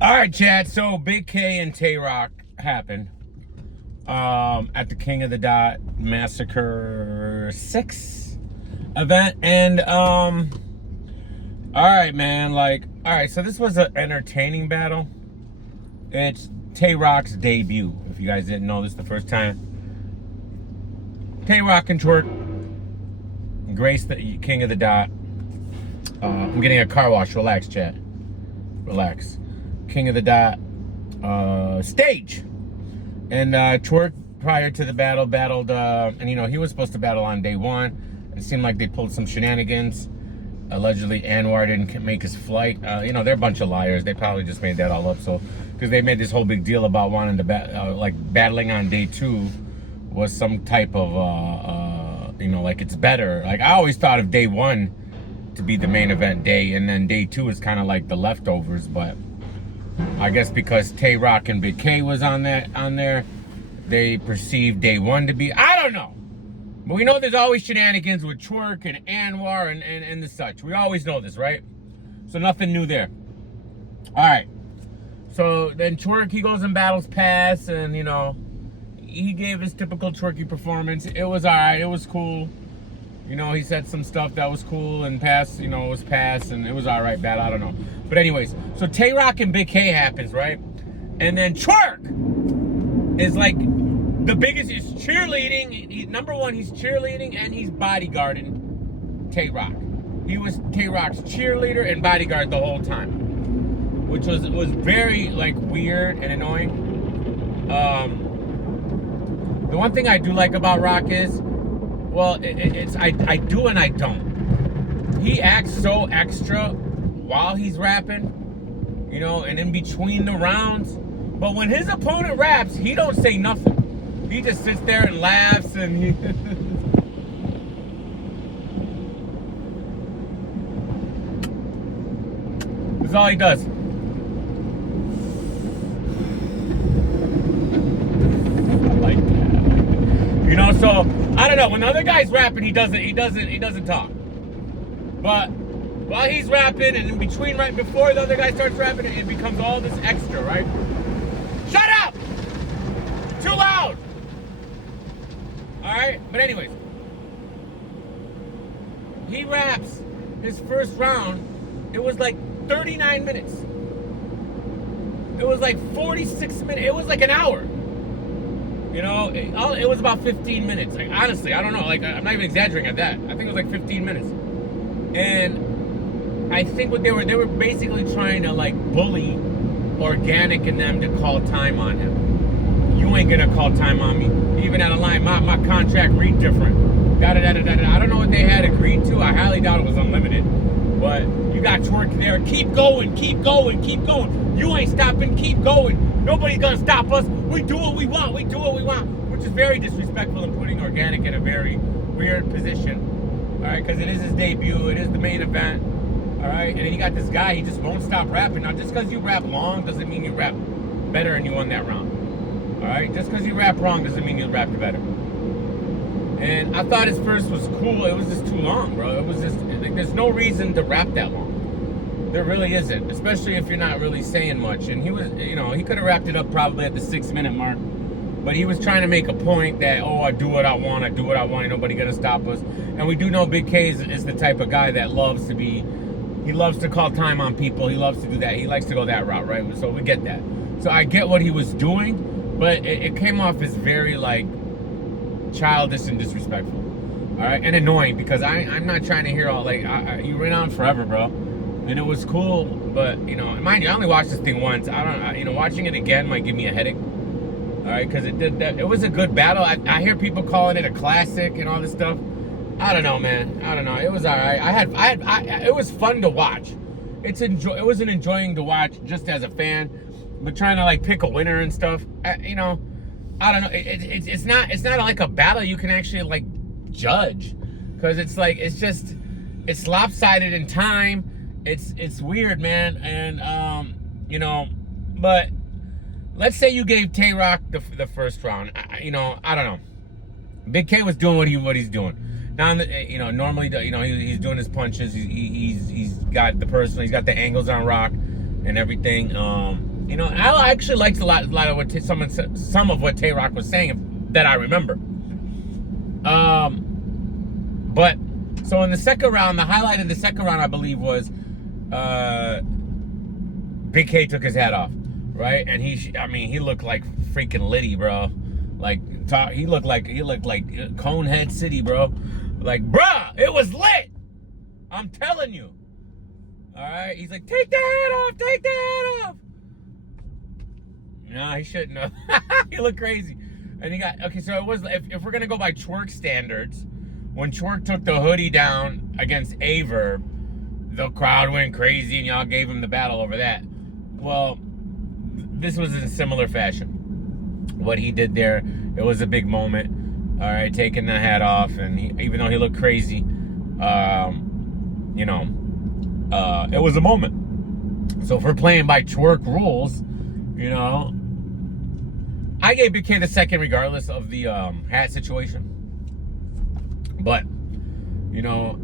All right, Chad. So Big K and Tay Roc happened at the King of the Dot Massacre 6 event. And all right, man. All right, so this was an entertaining battle. It's Tay Roc's debut. If you guys didn't know, this is the first time Tay Roc and Twerk grace the King of the Dot. I'm getting a car wash. Relax, Chad. Relax. King of the Dot stage. And Twerk, prior to the battle, battled, and he was supposed to battle on day one. It seemed like they pulled some shenanigans. Allegedly, Anwar didn't make his flight. They're a bunch of liars. They probably just made that all up. So, because they made this whole big deal about wanting to battling on day two was some type of, like it's better. Like I always thought of day one to be the main event day, and then day two is kind of like the leftovers. But I guess because Tay Roc and Big K was on there, they perceived day one to be, I don't know. But we know there's always shenanigans with Twerk and Anwar and the such. We always know this, right? So nothing new there. All right. So then Twerk, he goes and battles Pass, and he gave his typical Twerky performance. It was all right. It was cool. He said some stuff that was cool, and Pass, was Pass, and it was all right, bad, I don't know. But anyways, so Tay Roc and Big K happens, right? And then Twerk is like the biggest, he's cheerleading. Number one, he's cheerleading, and he's bodyguarding Tay Roc. He was Tay Roc's cheerleader and bodyguard the whole time, which was very, weird and annoying. The one thing I do like about Roc is, well, I do and I don't. He acts so extra while he's rapping, and in between the rounds. But when his opponent raps, he don't say nothing. He just sits there and laughs, and he that's all he does. I like that. So I don't know. When the other guy's rapping, he doesn't talk. But while he's rapping, and in between, right before the other guy starts rapping, it becomes all this extra, right? Shut up! Too loud! Alright? But anyways, he raps his first round. It was like 39 minutes. It was like 46 minutes. It was like an hour. It was about 15 minutes. Like, honestly, I don't know. Like, I'm not even exaggerating at that. I think it was like 15 minutes. And I think what they were basically trying to bully Organic and them to call time on him. You ain't gonna call time on me. Even at a line, my contract read different. Da da da da da. I don't know what they had agreed to. I highly doubt it was unlimited. But you got Twerk there. Keep going, keep going, keep going. You ain't stopping. Keep going. Nobody's gonna stop us. We do what we want. We do what we want. Which is very disrespectful and putting Organic in a very weird position. All right, because it is his debut. It is the main event. All right, and then you got this guy. He just won't stop rapping. Now, just because you rap long doesn't mean you rap better and you won that round. All right, just because you rap wrong doesn't mean you rapped better. And I thought his first was cool. It was just too long, bro. It was just there's no reason to rap that long. There really isn't, especially if you're not really saying much. And he was, he could have wrapped it up probably at the 6-minute mark. But he was trying to make a point that, I do what I want, ain't nobody gonna stop us. And we do know Big K is the type of guy that he loves to call time on people. He loves to do that. He likes to go that route, right? So we get that. So I get what he was doing, but it came off as very, childish and disrespectful. All right? And annoying, because I'm not trying to hear all, you ran on forever, bro. And it was cool, but, mind you, I only watched this thing once. I don't, watching it again might give me a headache. All right, because it was a good battle. I hear people calling it a classic and all this stuff. I don't know, man. I don't know. It was all right. It was fun to watch. It wasn't enjoying to watch just as a fan, but trying to pick a winner and stuff. I don't know. It's not like a battle you can actually judge, because it's lopsided in time. It's weird, man. And but let's say you gave Tay Roc the first round. I don't know. Big K was doing what he's doing. Now, normally, he's doing his punches. He's got the personal. He's got the angles on Roc, and everything. You know, I actually liked a lot of what some of what Tay Roc was saying that I remember. But so in the second round, the highlight of the second round, I believe, was Big K took his hat off, right? And he looked like freaking Liddy, bro. Like he looked like Conehead City, bro. Like, bruh, it was lit. I'm telling you. All right, he's like, take the hat off, take the hat off. No, he shouldn't have. He looked crazy. And he got, okay, so it was, if we're going to go by Twerk standards, when Twerk took the hoodie down against Aver, the crowd went crazy and y'all gave him the battle over that. Well, this was in a similar fashion. What he did there, it was a big moment. All right, taking the hat off, and even though he looked crazy, you know, it was a moment. So if we're playing by Twerk rules, you know, I gave Big K the second regardless of the hat situation. But, you know,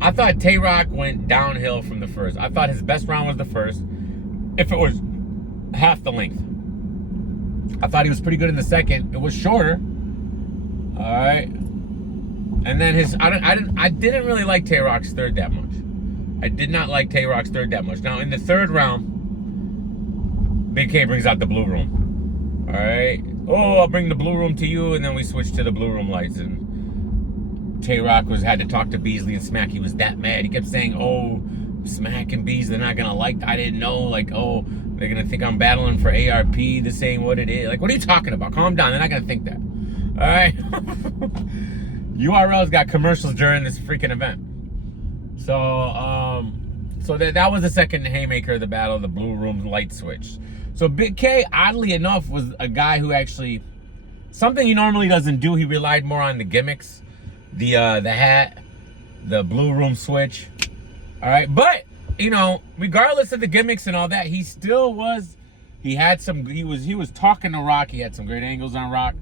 I thought Tay Roc went downhill from the first. I thought his best round was the first, if it was half the length. I thought he was pretty good in the second. It was shorter. All right. And then I didn't really like Tay Roc's third that much. I did not like Tay Roc's third that much. Now, in the third round, Big K brings out the blue room. All right. Oh, I'll bring the blue room to you, and then we switched to the blue room lights. And Tay Roc had to talk to Beasley and Smack. He was that mad. He kept saying, "Oh, Smack and Beasley, they're not gonna like. I didn't know. Like, oh, they're gonna think I'm battling for ARP. This ain't what it is. Like, what are you talking about? Calm down. They're not gonna think that. All right." URL's got commercials during this freaking event. So, so that was the second haymaker of the battle, the blue room light switch. So Big K, oddly enough, was a guy who actually, something he normally doesn't do, he relied more on the gimmicks, the hat, the blue room switch. All right, but you know, regardless of the gimmicks and all that, he still was. He was talking to Roc. He had some great angles on Roc.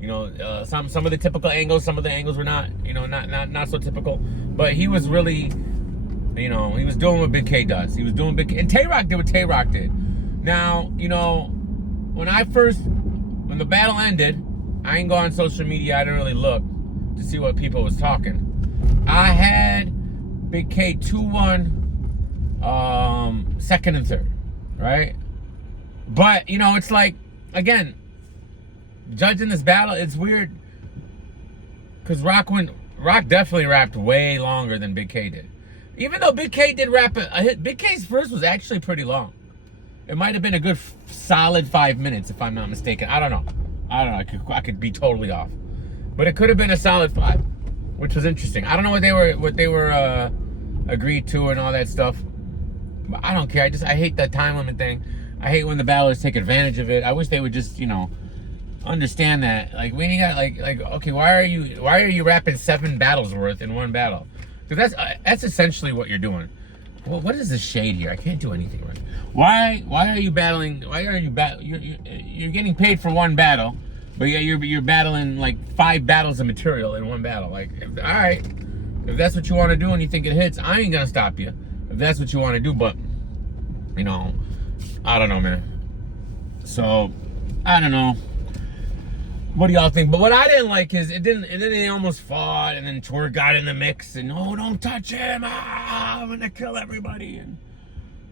You know, some of the typical angles, some of the angles were not, you know, not so typical. But he was really, you know, he was doing what Big K does. He was doing Big K, and Tay Roc did what Tay Roc did. Now, you know, when the battle ended, I ain't go on social media. I didn't really look to see what people was talking. I had Big K 2-1, second and third, right? But, you know, it's like, again, judging this battle, it's weird because Roc definitely rapped way longer than Big K did. Even though Big K did rap a hit, Big K's first was actually pretty long. It might have been a good solid 5 minutes, if I'm not mistaken. I don't know. I could be totally off, but it could have been a solid 5, which was interesting. I don't know what they were agreed to and all that stuff, but I don't care. I hate that time limit thing. I hate when the battlers take advantage of it. I wish they would just, you know, understand that. Like, when you got like okay, why are you rapping 7 battles worth in one battle? Because that's essentially what you're doing. Well, what is the shade here? I can't do anything right. Why are you battling? You're getting paid for one battle, but yeah, you're battling like 5 battles of material in one battle. Like, all right, if that's what you want to do and you think it hits, I ain't gonna stop you if that's what you want to do. But, you know, I don't know, man. So I don't know. What do y'all think? But what I didn't like is and then they almost fought, and then Twerk got in the mix, and oh, don't touch him! I'm gonna kill everybody. And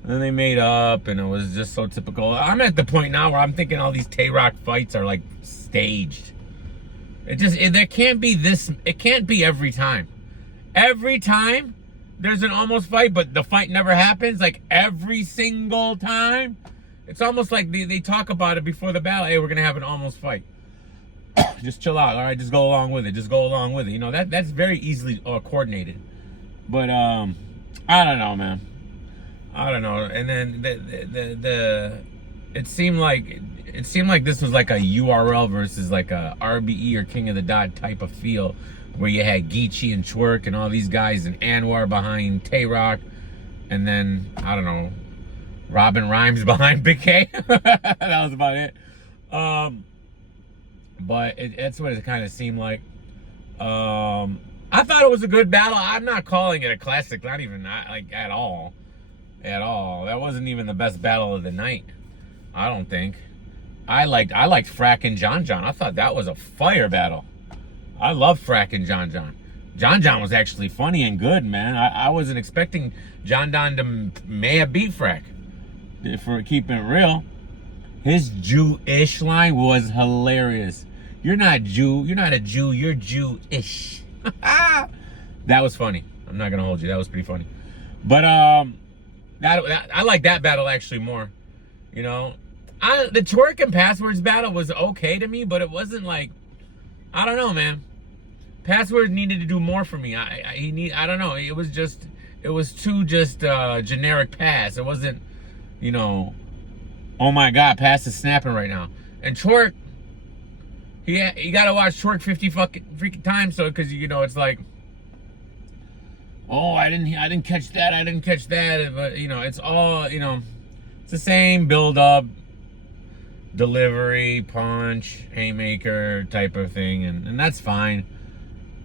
then they made up, and it was just so typical. I'm at the point now where I'm thinking all these Tay Roc fights are like staged. There can't be this. It can't be every time. Every time there's an almost fight, but the fight never happens. Like every single time, it's almost like they talk about it before the battle. Hey, we're gonna have an almost fight. Just chill out, all right? Just go along with it. Just go along with it. You know, that's very easily coordinated. But I don't know, man. I don't know. And then it seemed like this was like a URL versus like a RBE or King of the Dot type of feel, where you had Geechee and Twerk and all these guys and Anwar behind Tay Roc, and then I don't know, Robin Rhymes behind Big K. That was about it. But that's what it kind of seemed like. I thought it was a good battle. I'm not calling it a classic, not even like at all. at all. That wasn't even the best battle of the night. I don't think. I liked Frack and John John. I thought that was a fire battle. I love Frack and John John. John John was actually funny and good, man. I wasn't expecting John John to may have beat Frack. For keeping it real. His Jewish line was hilarious. You're not Jew. You're not a Jew. You're Jewish. That was funny. I'm not gonna hold you. That was pretty funny. But that I like that battle actually more. You know, the twerk and passwords battle was okay to me, but it wasn't like, I don't know, man. Password needed to do more for me. I don't know. It was too generic pass. It wasn't, you know, oh my God, pass is snapping right now. And twerk, you gotta watch twerk 50 freaking times, so because you know it's like, oh, I didn't catch that. I didn't catch that. But you know, it's all, you know, it's the same build up, delivery, punch, haymaker type of thing, and that's fine.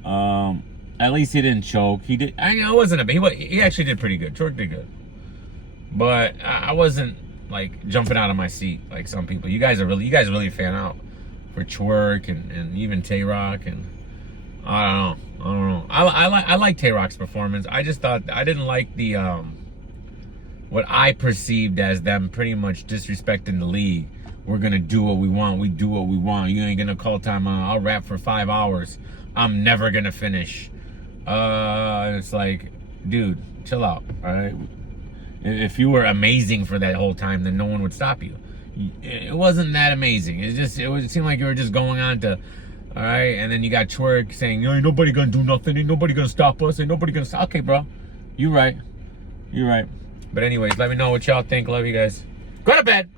At least he didn't choke. He did. I know it wasn't he actually did pretty good. Twerk did good, but I wasn't like jumping out of my seat like some people. You guys really fan out for twerk and even Tay Roc, and I don't know. I like Tay Roc's performance. I just thought I didn't like the what I perceived as them pretty much disrespecting the league. We're gonna do what we want. We do what we want. You ain't gonna call time on. I'll rap for 5 hours. I'm never gonna finish. It's like, dude, chill out. All right. If you were amazing for that whole time, then no one would stop you. It wasn't that amazing. It seemed like you were just going on to, all right. And then you got twerk saying, ain't nobody gonna do nothing. Ain't nobody gonna stop us. Ain't nobody gonna stop. Okay, bro. You right. But anyways, let me know what y'all think. Love you guys. Go to bed.